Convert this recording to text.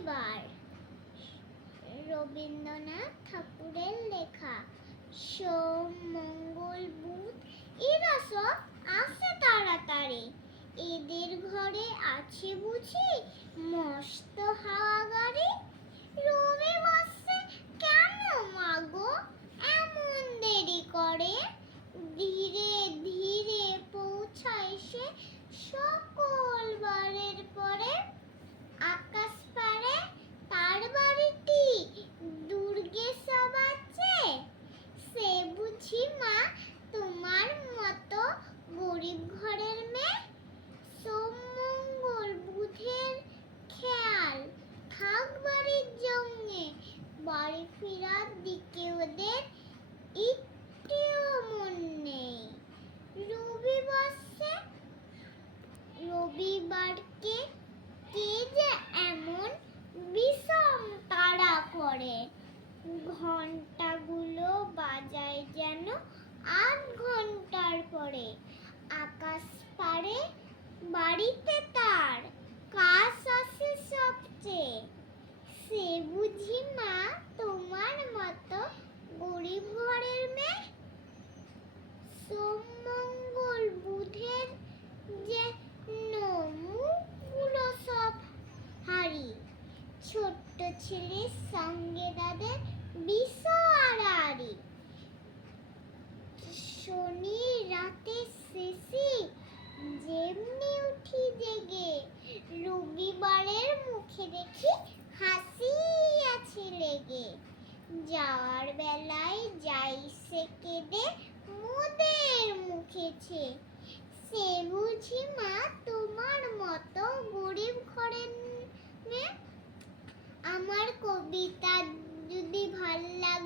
রবিবার রবীন্দ্রনাথ ঠাকুরের লেখা সোম, মঙ্গল, বুধ, এরা সব আসে তাড়াতাড়ি। এদের ঘরে আছে বুঝি মস্ত হাওয়া গাড়ি রবি বাসে কেন মাগো? এমন দেরি করে? ধীরে ধীরে পৌঁছায় সে সকল বারের পরে। পারে তার বাড়িটি দুর্গে সব আছে সে বুঝি মা তোমার মতো গরিব ঘরের মেয়ে সোম মঙ্গল বুধের খেয়াল থাক বাড়ির জন্যে বাড়ি ফেরার দিকে ওদের একটিও মন নেই। রবিবাসে রবিবারকে কে যে এমন বিষম তাড়া করে। ঘন্টাগুলো বাজায় যেন আধ ঘণ্টার পরে। আকাশ পারে বাড়িতে তার কাজ আসে সবচেয়ে। সে বুঝি মা তোমার মতো গরিব ঘরের মেয়ে? সোম মঙ্গল বুধের যে মুখগুলো সব হারি ছোট্ট ছেলের সঙ্গে তাদের আড়াআড়ি শনি রাতে শেষে যেমনি উঠি যাওয়ার বেলায় যাই সে কেঁদে মোদের মুখেছে সে বুঝি মা তোমার মতো গরিব ঘরের আমার কবিতা যদি ভালো লাগে